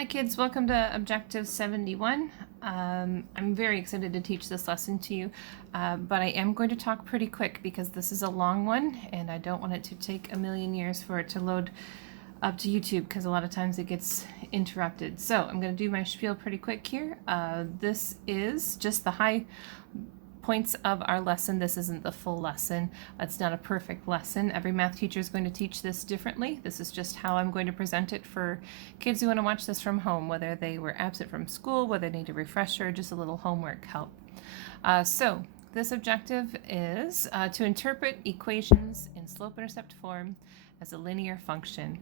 Hi kids, welcome to Objective 71. I'm very excited to teach this lesson to you, but I am going to talk pretty quick because this is a long one and I don't want it to take a million years for it to load up to YouTube because a lot of times it gets interrupted. So I'm going to do my spiel pretty quick here. This is just the high points of our lesson. This isn't the full lesson. It's not a perfect lesson. Every math teacher is going to teach this differently. This is just how I'm going to present it for kids who want to watch this from home, whether they were absent from school, whether they need a refresher, just a little homework help. So this objective is to interpret equations in slope-intercept form as a linear function,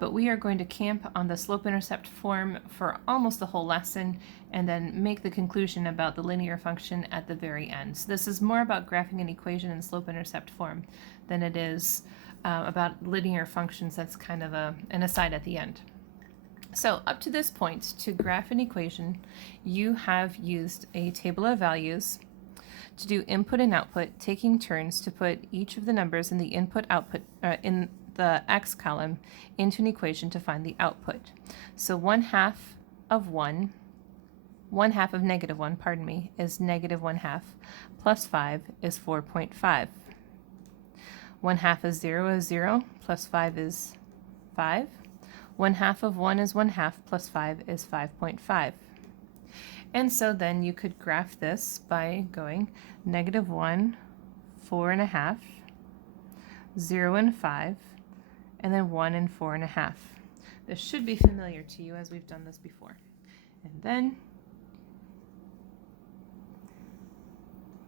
but we are going to camp on the slope-intercept form for almost the whole lesson and then make the conclusion about the linear function at the very end. So this is more about graphing an equation in slope-intercept form than it is about linear functions. That's kind of an aside at the end. So up to this point, to graph an equation, you have used a table of values to do input and output, taking turns to put each of the numbers in the input-output in the x column into an equation to find the output. So 1/2 of 1, 1/2 of -1, pardon me, is -1/2, plus 5 is 4.5. 1/2 of 0 is 0, plus 5 is 5. 1/2 of 1 is 1/2, plus 5 is 5.5. And so then you could graph this by going -1, 4.5, 0 and 5, and then 1 and 4.5. This should be familiar to you as we've done this before. And then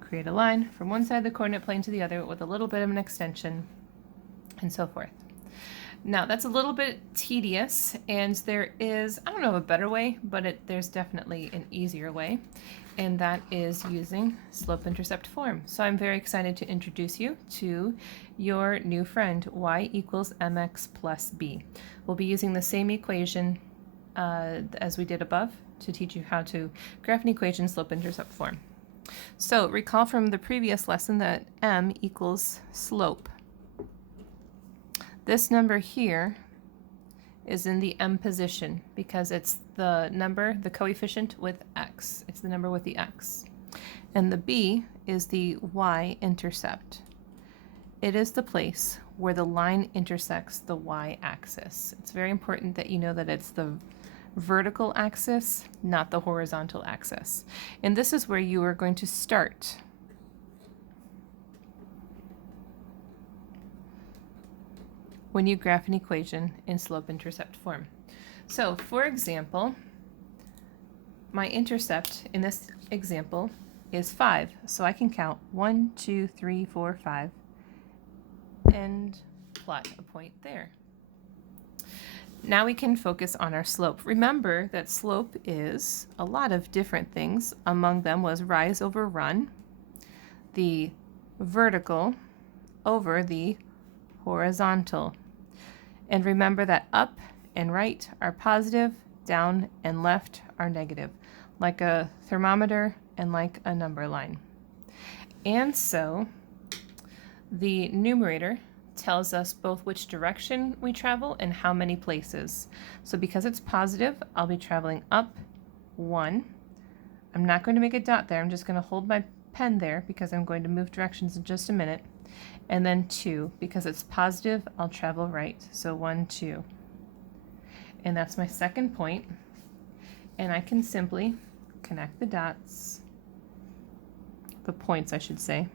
create a line from one side of the coordinate plane to the other with a little bit of an extension, and so forth. Now that's a little bit tedious, and there is, I don't know, a better way, but there's definitely an easier way, and that is using slope-intercept form. So I'm very excited to introduce you to your new friend, y equals mx plus b. We'll be using the same equation as we did above to teach you how to graph an equation in slope-intercept form. So recall from the previous lesson that m equals slope. This number here is in the m position because it's the number, the coefficient with x. It's the number with the x. And the b is the y-intercept. It is the place where the line intersects the y-axis. It's very important that you know that it's the vertical axis, not the horizontal axis. And this is where you are going to start when you graph an equation in slope-intercept form. So, for example, my intercept in this example is 5. So I can count 1, 2, 3, 4, 5, and plot a point there. Now we can focus on our slope. Remember that slope is a lot of different things. Among them was rise over run, the vertical over the horizontal. And remember that up and right are positive, down and left are negative, like a thermometer and like a number line. And so the numerator tells us both which direction we travel and how many places. So because it's positive, I'll be traveling up 1. I'm not going to make a dot there. I'm just going to hold my pen there because I'm going to move directions in just a minute. And then 2, because it's positive, I'll travel right. So 1, 2. And that's my second point. And I can simply connect the dots, the points I should say,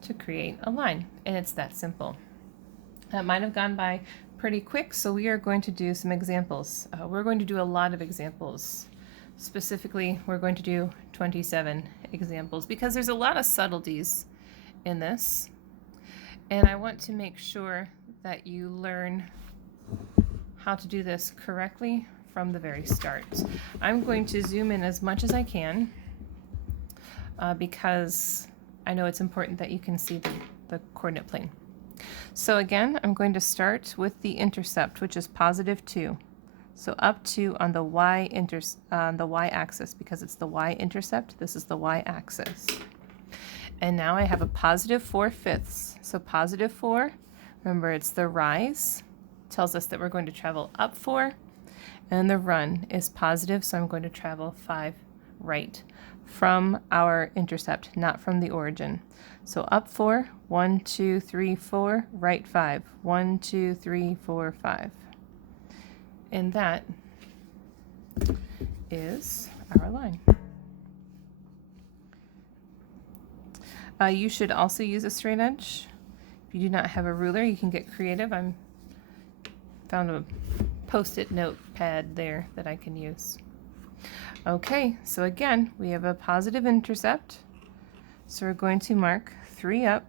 to create a line. And it's that simple. That might have gone by pretty quick, so we are going to do some examples. We're going to do a lot of examples. Specifically, we're going to do 27 examples because there's a lot of subtleties in this, and I want to make sure that you learn how to do this correctly from the very start. I'm going to zoom in as much as I can because I know it's important that you can see the coordinate plane. So again, I'm going to start with the intercept, which is +2. So up 2 on the y-axis because it's the y-intercept. This is the y-axis. And now I have a +4/5. So +4, remember it's the rise, tells us that we're going to travel up 4, and the run is positive, so I'm going to travel 5 right from our intercept, not from the origin. So up 4, 1, 2, 3, 4, right 5, 1, 2, 3, 4, 5. And that is our line. You should also use a straight edge. If you do not have a ruler, you can get creative. I found a post-it notepad there that I can use. Okay, so again, we have a positive intercept. So we're going to mark 3 up,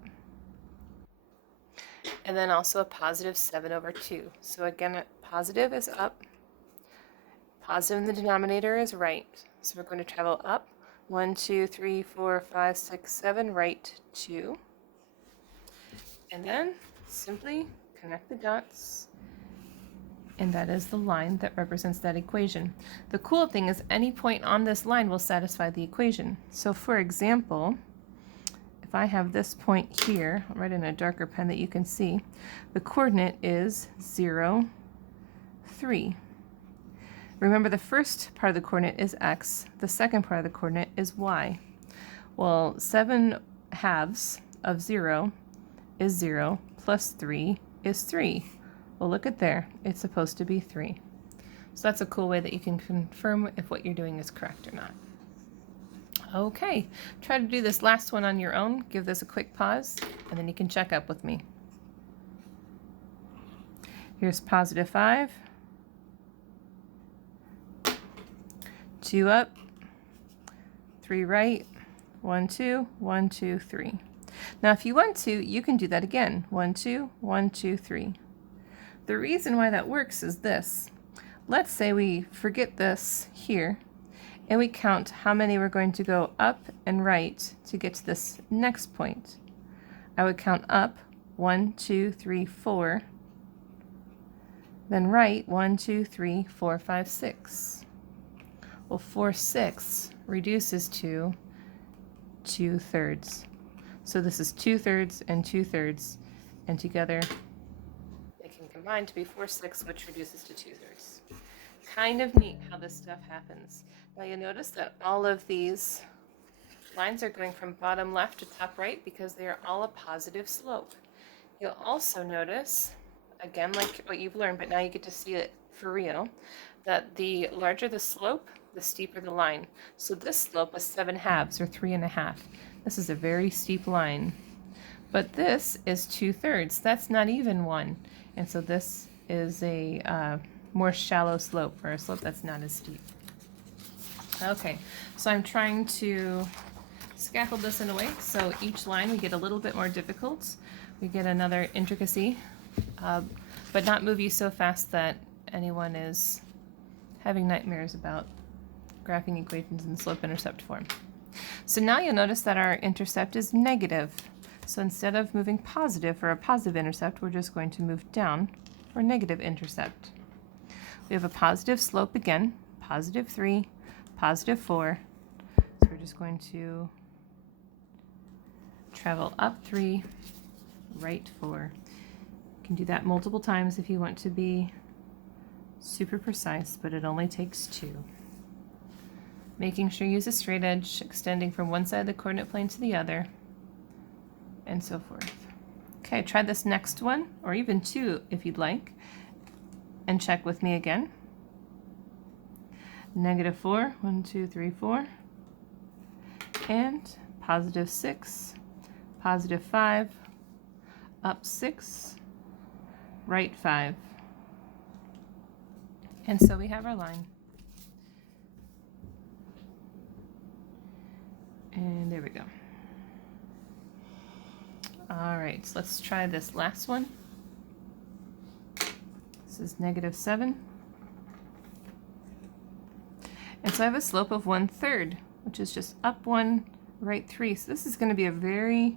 and then also a positive 7/2. So again, positive is up, positive in the denominator is right. So we're going to travel up 1, 2, 3, 4, 5, 6, 7, right 2. And then simply connect the dots, and that is the line that represents that equation. The cool thing is any point on this line will satisfy the equation. So for example, if I have this point here, I'll write in a darker pen that you can see, the coordinate is 0, 3. Remember, the first part of the coordinate is x, the second part of the coordinate is y. Well, 7 halves of 0 is 0, plus 3 is 3. Well, look at there, it's supposed to be 3. So that's a cool way that you can confirm if what you're doing is correct or not. Okay, try to do this last one on your own. Give this a quick pause, and then you can check up with me. Here's positive 5, 2 up, 3 right, 1, 2, 1, 2, 3. Now if you want to, you can do that again. 1, 2, 1, 2, 3. The reason why that works is this. Let's say we forget this here, and we count how many we're going to go up and right to get to this next point. I would count up 1, 2, 3, 4, then right 1, 2, 3, 4, 5, 6. Well, 4 6 reduces to 2/3. So this is 2/3 and 2/3, and together they can combine to be 4 6, which reduces to 2/3. Kind of neat how this stuff happens. Now you'll notice that all of these lines are going from bottom left to top right because they are all a positive slope. You'll also notice, again, like what you've learned, but now you get to see it for real, that the larger the slope, the steeper the line. So this slope was 7 halves, or 3.5. This is a very steep line. But this is 2/3. That's not even 1. And so this is a more shallow slope, or a slope that's not as steep. Okay, so I'm trying to scaffold this in a way so each line we get a little bit more difficult. We get another intricacy, but not move you so fast that anyone is having nightmares about graphing equations in slope-intercept form. So now you'll notice that our intercept is negative. So instead of moving positive for a positive intercept, we're just going to move down for a negative intercept. We have a positive slope again, positive 3, positive 4. So we're just going to travel up 3, right 4. You can do that multiple times if you want to be super precise, but it only takes 2. Making sure you use a straight edge, extending from one side of the coordinate plane to the other, and so forth. Okay, try this next one, or even 2 if you'd like, and check with me again. Negative 4, 1, 2, 3, 4, and positive 6, positive 5, up 6, right 5. And so we have our line. And there we go. All right, so let's try this last one. This is negative 7. And so I have a slope of 1/3, which is just up 1, right 3. So this is going to be a very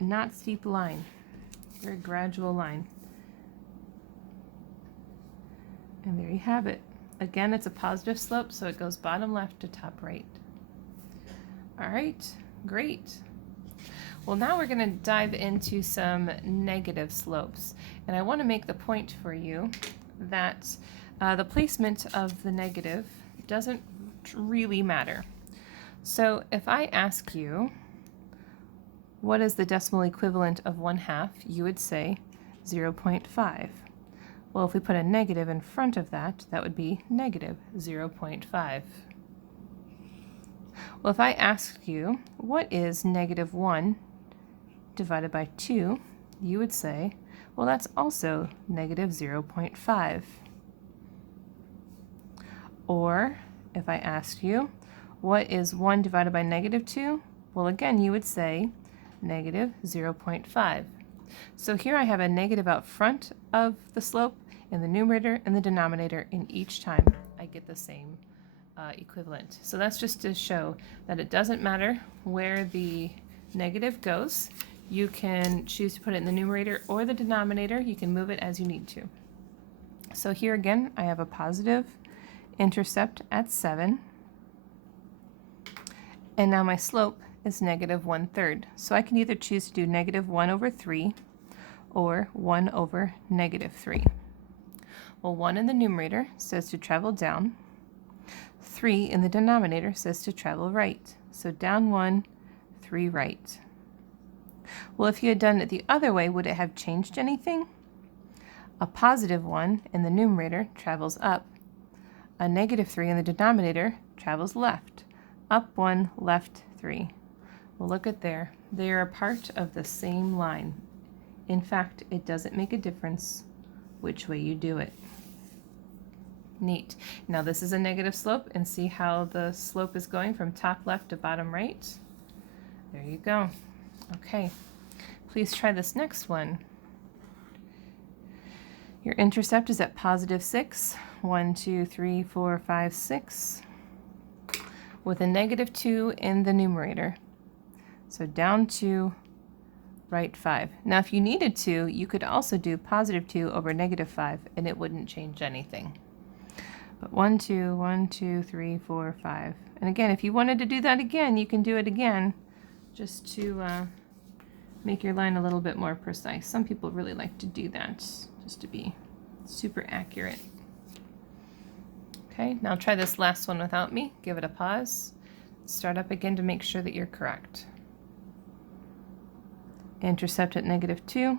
not steep line, very gradual line. And there you have it. Again, it's a positive slope, so it goes bottom left to top right. All right, great. Well, now we're going to dive into some negative slopes. And I want to make the point for you that The placement of the negative doesn't really matter. So if I ask you, what is the decimal equivalent of 1/2, you would say 0.5. Well, if we put a negative in front of that, that would be negative 0.5. Well, if I ask you, what is negative 1 divided by 2, you would say, well, that's also negative 0.5. Or if I asked you, what is 1 divided by negative 2? Well, again, you would say negative 0.5. So here I have a negative out front of the slope in the numerator and the denominator, and each time I get the same equivalent. So that's just to show that it doesn't matter where the negative goes. You can choose to put it in the numerator or the denominator. You can move it as you need to. So here again, I have a positive intercept at 7. And now my slope is negative 1/3. So I can either choose to do negative 1/3 or 1/3. Well, 1 in the numerator says to travel down. 3 in the denominator says to travel right. So down 1, 3 right. Well, if you had done it the other way, would it have changed anything? A positive 1 in the numerator travels up. A negative 3 in the denominator travels left. Up 1, left 3. Well, look at there. They are a part of the same line. In fact, it doesn't make a difference which way you do it. Neat. Now this is a negative slope, and see how the slope is going from top left to bottom right? There you go. Okay, please try this next one. Your intercept is at positive 6. 1, 2, 3, 4, 5, 6. With a negative 2 in the numerator. So down 2, right 5. Now if you needed to, you could also do positive 2 over negative 5, and it wouldn't change anything. But 1, 2, 1, 2, 3, 4, 5. And again, if you wanted to do that again, you can do it again, just to make your line a little bit more precise. Some people really like to do that, just to be super accurate. Okay, now try this last one without me. Give it a pause. Start up again to make sure that you're correct. Intercept at negative 2,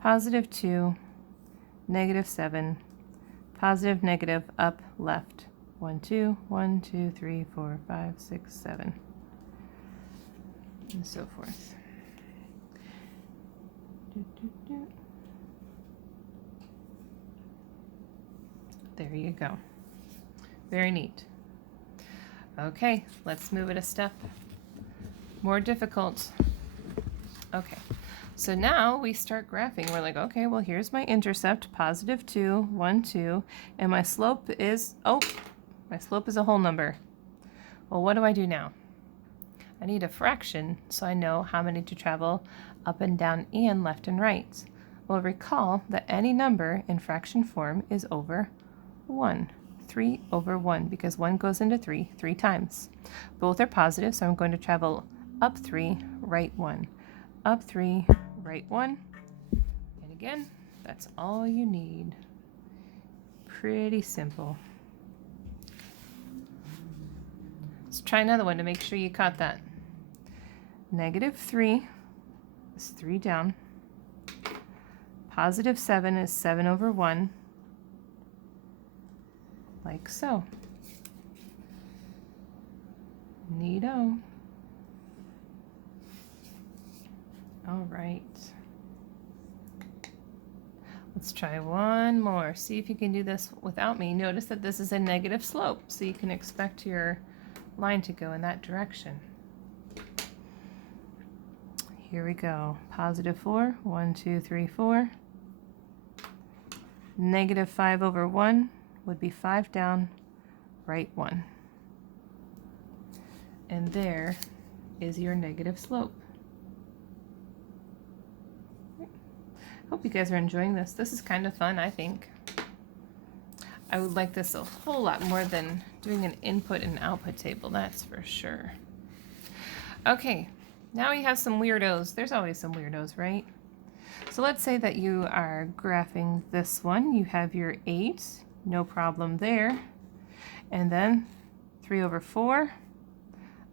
positive 2, negative 7, positive, negative, up, left. 1, 2, 1, 2, 3, 4, 5, 6, 7, and so forth. There you go. Very neat. Okay, let's move it a step more difficult. Okay, so now we start graphing. We're like, okay, well, here's my intercept, positive 2, 1, 2, and my slope is, my slope is a whole number. Well, what do I do now? I need a fraction so I know how many to travel up and down and left and right. Well, recall that any number in fraction form is over 1. 3 over 1, because 1 goes into 3 times. Both are positive, so I'm going to travel up 3, right 1. Up 3, right 1. And again, that's all you need. Pretty simple. Let's try another one to make sure you caught that. Negative 3 is 3 down. Positive 7 is 7 over 1. Like so. Neato. All right. Let's try one more. See if you can do this without me. Notice that this is a negative slope, so you can expect your line to go in that direction. Here we go. Positive 4. 1, 2, 3, 4. Negative 5 over 1 would be 5 down, right 1. And there is your negative slope. Hope you guys are enjoying this. This is kind of fun, I think. I would like this a whole lot more than doing an input and output table, that's for sure. Okay, now we have some weirdos. There's always some weirdos, right? So let's say that you are graphing this one. You have your 8, no problem there. And then 3 over 4,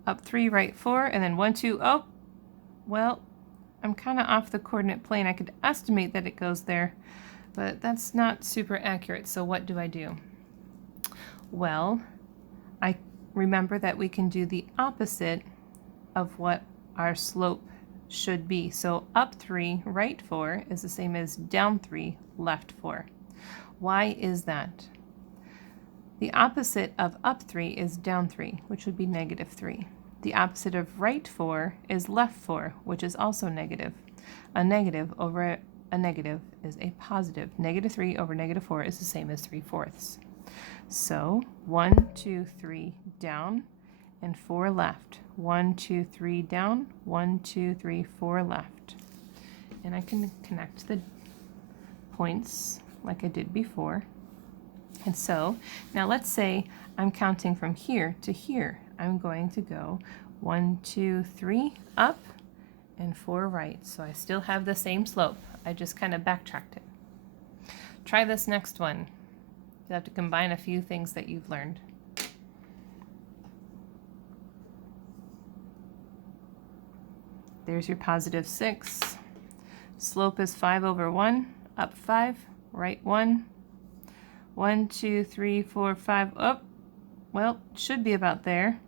up 3, right 4, and then 1, 2, oh, well, I'm kind of off the coordinate plane. I could estimate that it goes there, but that's not super accurate. So what do I do? Well, I remember that we can do the opposite of what our slope should be. So up 3, right 4 is the same as down 3, left 4. Why is that? The opposite of up 3 is down 3, which would be negative 3. The opposite of right 4 is left 4, which is also negative. A negative over a negative is a positive. Negative 3 over negative 4 is the same as 3/4. So 1, 2, 3 down and 4 left. 1, 2, 3 down, 1, 2, 3, 4 left. And I can connect the points like I did before. And so now let's say I'm counting from here to here. I'm going to go 1, 2, 3 up and 4 right. So I still have the same slope. I just kind of backtracked it. Try this next one. You have to combine a few things that you've learned. There's your positive 6. Slope is 5 over 1, up 5, right 1. 1, 2, 3, 4, 5, up. Well, should be about there.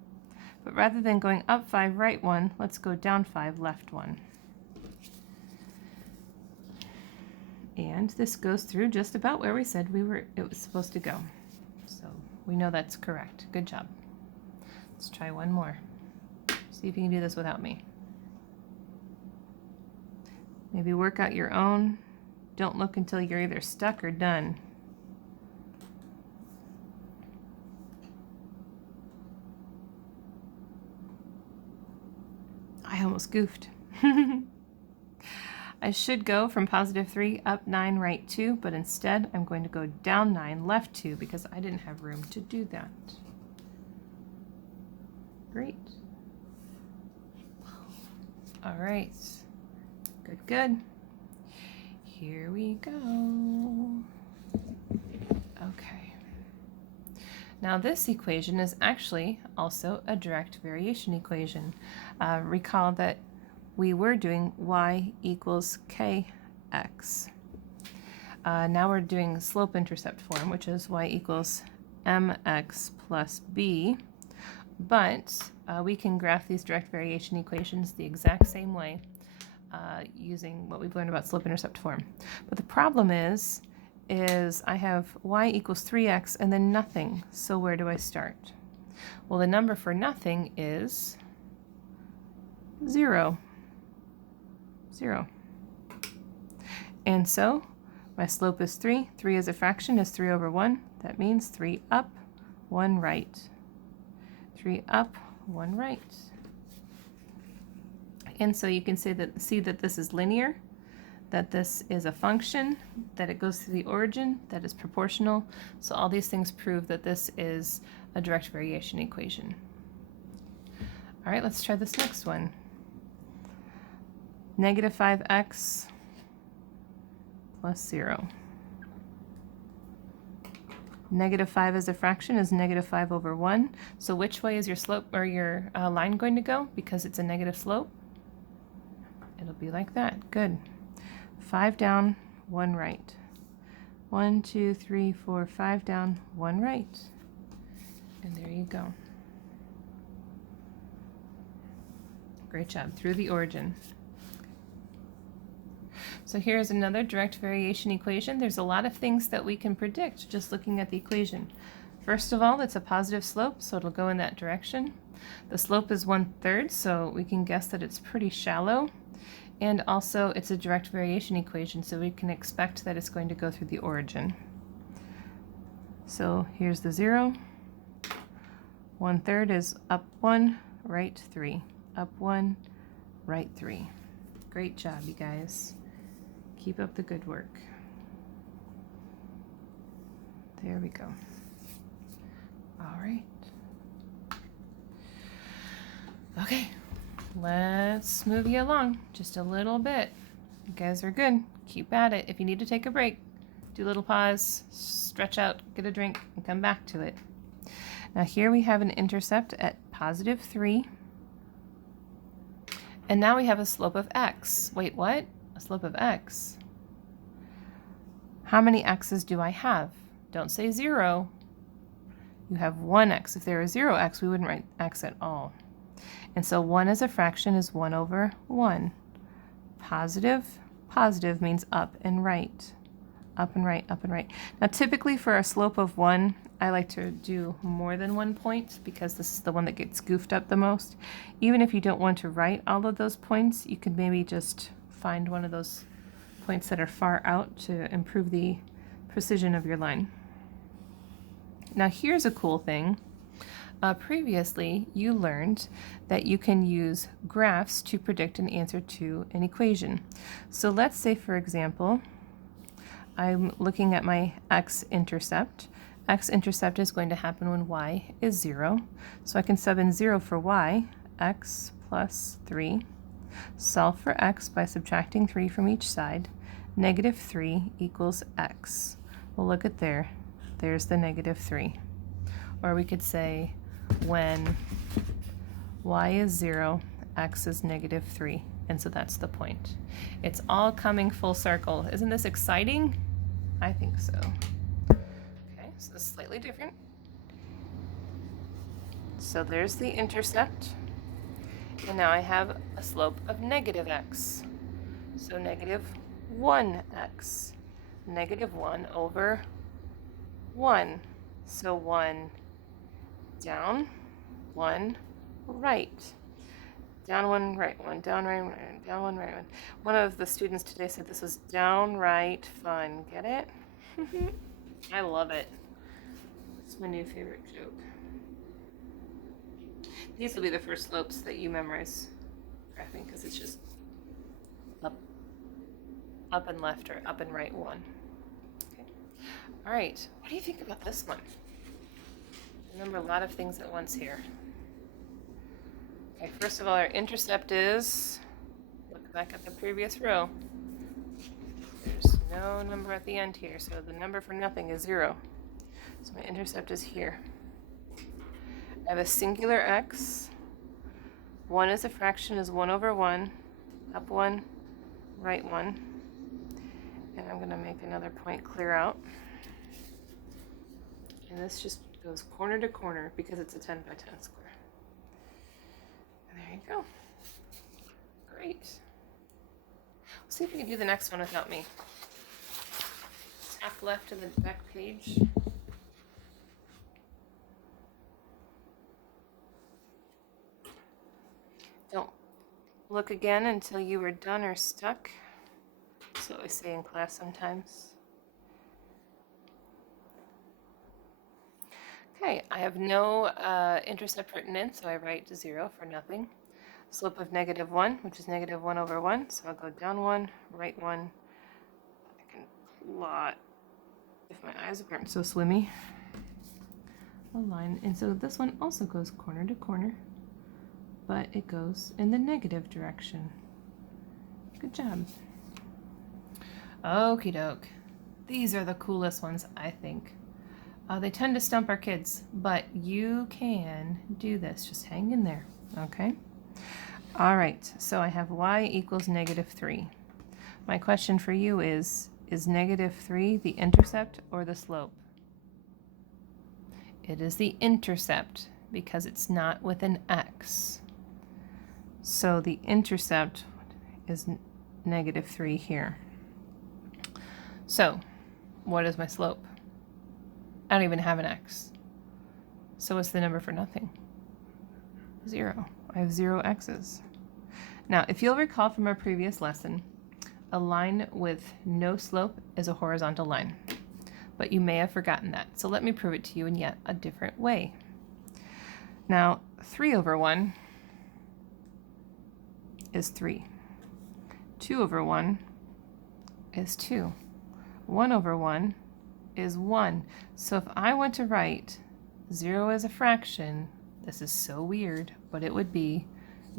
But rather than going up 5, right 1, let's go down 5, left 1. And this goes through just about where we said it was supposed to go. So we know that's correct. Good job. Let's try one more. See if you can do this without me. Maybe work out your own. Don't look until you're either stuck or done. I almost goofed. I should go from positive 3 up 9, right 2, but instead I'm going to go down 9, left 2 because I didn't have room to do that. Great. All right. Good, good. Here we go. Okay. Now this equation is actually also a direct variation equation. Recall that we were doing y equals kx. Now we're doing slope-intercept form, which is y equals mx plus b. But we can graph these direct variation equations the exact same way using what we've learned about slope-intercept form. But the problem is I have y equals 3x and then nothing. So where do I start? Well, the number for nothing is 0. 0. And so my slope is 3. 3 as a fraction is 3 over 1. That means 3 up, 1 right. 3 up, 1 right. And so you can see that this is linear, that this is a function, that it goes through the origin, that is proportional. So all these things prove that this is a direct variation equation. All right, let's try this next one. Negative 5x plus 0. Negative 5 as a fraction is negative 5 over 1. So which way is your slope or your line going to go? Because it's a negative slope. It'll be like that. Good. 5 down, 1 right. 1, 2, 3, 4, 5 down, 1 right. And there you go. Great job. Through the origin. So here's another direct variation equation. There's a lot of things that we can predict just looking at the equation. First of all, it's a positive slope, so it'll go in that direction. The slope is 1/3, so we can guess that it's pretty shallow. And also, it's a direct variation equation, so we can expect that it's going to go through the origin. So here's the 0. 1/3 is up 1, right 3. Up 1, right 3. Great job, you guys. Keep up the good work. There we go. All right. Okay, let's move you along just a little bit. You guys are good. Keep at it. If you need to take a break, do a little pause, stretch out, get a drink, and come back to it. Now here we have an intercept at +3. And now we have a slope of x. Wait, what? A slope of x. How many x's do I have? Don't say 0. You have 1x. If there was 0x, we wouldn't write x at all. And so 1 as a fraction is 1/1. Positive means up and right. Up and right, up and right. Now typically for a slope of 1, I like to do more than 1 point because this is the one that gets goofed up the most. Even if you don't want to write all of those points, you could maybe just find one of those points that are far out to improve the precision of your line. Now here's a cool thing. Previously, you learned that you can use graphs to predict an answer to an equation. So let's say, for example, I'm looking at my x-intercept. X-intercept is going to happen when y is 0. So I can sub in 0 for y, x plus 3. Solve for x by subtracting 3 from each side. -3 equals x. Well, look at there. There's the -3. Or we could say when y is 0, x is -3. And so that's the point. It's all coming full circle. Isn't this exciting? I think so. Okay, so this is slightly different. So there's the intercept. And now I have a slope of -x. So -1x. -1/1. So 1 down, 1 right. Down 1, right 1, down right 1, down 1, right 1. One of the students today said this was downright fun. Get it? I love it. It's my new favorite joke. These will be the first slopes that you memorize graphing because it's just up and left or up and right 1. Okay. All right. What do you think about this one? Remember a lot of things at once here. Okay, first of all, our intercept is, look back at the previous row. There's no number at the end here, so the number for nothing is 0. So my intercept is here. I have a singular x. 1 as a fraction is 1/1. Up 1, right 1. And I'm going to make another point clear out. And this just goes corner to corner because it's a 10 by 10 square. And there you go. Great. Let's see if we can do the next one without me. Tap left to the back page. Don't look again until you are done or stuck. That's what we say in class sometimes. Okay, I have no intercept written in, so I write 0 for nothing. Slope of -1, which is -1/1, so I'll go down 1, right 1. I can plot, if my eyes aren't so swimmy, a line. And so this one also goes corner to corner, but it goes in the negative direction. Good job. Okie doke. These are the coolest ones, I think. They tend to stump our kids, but you can do this. Just hang in there, okay? All right, so I have y equals -3. My question for you is -3 the intercept or the slope? It is the intercept because it's not with an x. So the intercept is -3 here. So what is my slope? I don't even have an x. So what's the number for nothing? 0. I have 0 x's. Now, if you'll recall from our previous lesson, a line with no slope is a horizontal line. But you may have forgotten that. So let me prove it to you in yet a different way. Now, 3/1 is 3. 2/1 is 2. 1/1 is 1. So if I want to write 0 as a fraction, this is so weird, but it would be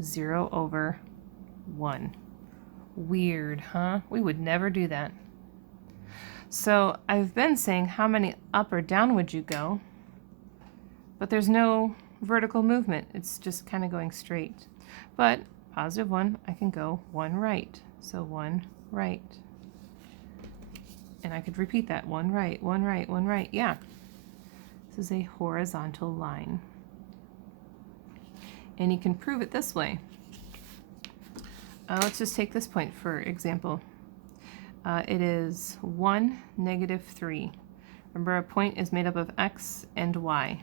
0/1. Weird, huh? We would never do that. So I've been saying how many up or down would you go, but there's no vertical movement. It's just kind of going straight. But positive 1, I can go 1 right. So 1 right. And I could repeat that, 1 right, 1 right, 1 right. Yeah, this is a horizontal line. And you can prove it this way. Let's just take this point for example. It is 1, -3. Remember, a point is made up of x and y.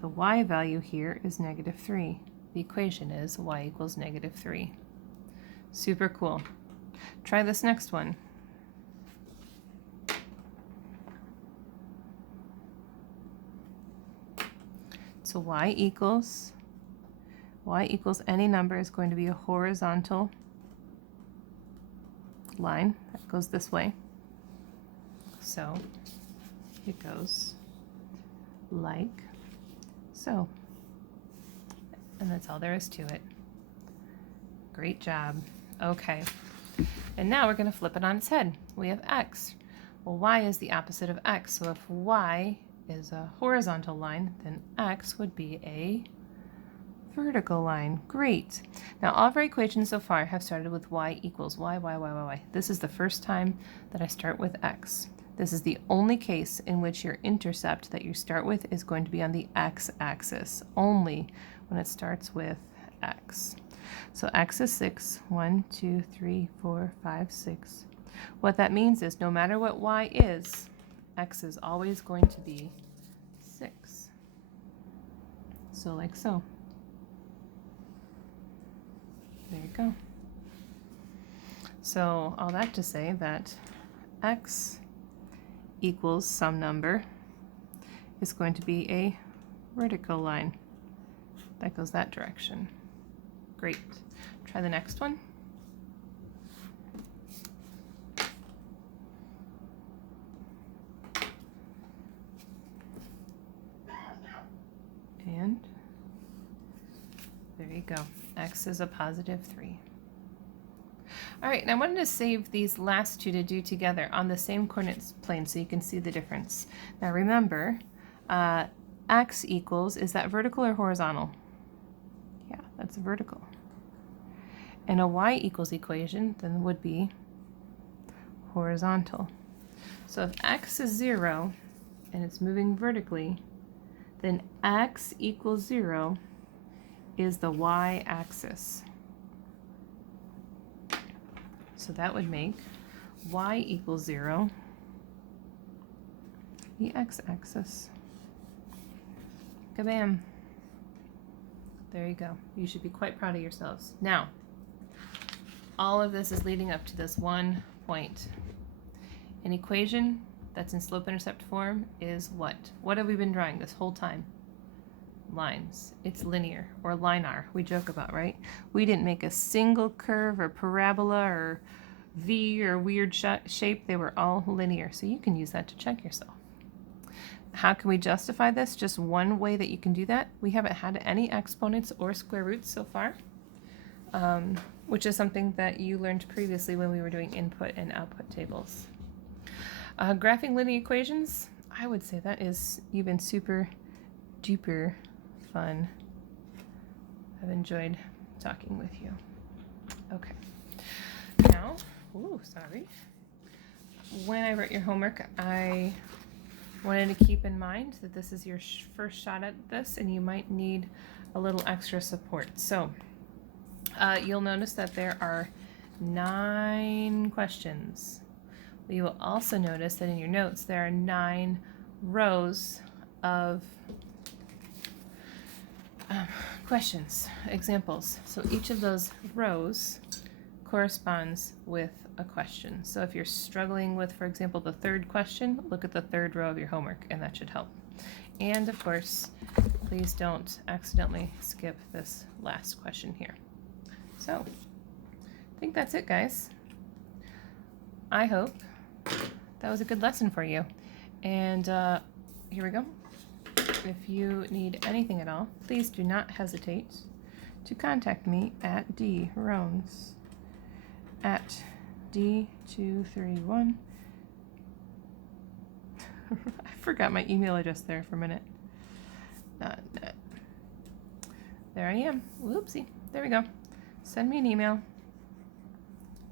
The y value here is -3. The equation is y equals -3. Super cool. Try this next one. So y equals any number is going to be a horizontal line that goes this way. So it goes like so. And that's all there is to it. Great job. Okay. And now we're going to flip it on its head. We have x. Well, y is the opposite of x. So if y is a horizontal line, then x would be a vertical line. Great. Now all of our equations so far have started with y equals y, y, y, y, y. This is the first time that I start with x. This is the only case in which your intercept that you start with is going to be on the x-axis, only when it starts with x. So x is 6, 1, 2, 3, 4, 5, 6. What that means is no matter what y is, x is always going to be 6. So like so. There you go. So all that to say that x equals some number is going to be a vertical line that goes that direction. Great. Try the next one. And there you go. X is a positive 3. All right, and I wanted to save these last two to do together on the same coordinates plane so you can see the difference. Now remember, x equals, is that vertical or horizontal? Yeah, that's vertical. And a y equals equation then would be horizontal. So if x is 0 and it's moving vertically, then x equals 0 is the y-axis. So that would make y equals 0 the x-axis. Kabam. There you go. You should be quite proud of yourselves. Now, all of this is leading up to this one point. An equation that's in slope-intercept form is what? What have we been drawing this whole time? Lines. It's linear, or linear, we joke about, right? We didn't make a single curve or parabola or V or weird shape. They were all linear, so you can use that to check yourself. How can we justify this? Just one way that you can do that. We haven't had any exponents or square roots so far, which is something that you learned previously when we were doing input and output tables. Graphing linear equations, I would say that is even super duper fun. I've enjoyed talking with you. Okay. Now, when I wrote your homework, I wanted to keep in mind that this is your first shot at this and you might need a little extra support. So you'll notice that there are 9 questions. You will also notice that in your notes there are 9 rows of questions, examples. So each of those rows corresponds with a question. So if you're struggling with, for example, the 3rd question, look at the 3rd row of your homework and that should help. And of course, please don't accidentally skip this last question here. So I think that's it, guys. I hope that was a good lesson for you. And here we go. If you need anything at all, please do not hesitate to contact me at drones at D231. I forgot my email address there for a minute. Net. There I am. Whoopsie. There we go. Send me an email,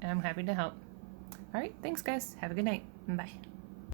and I'm happy to help. All right. Thanks, guys. Have a good night. Bye.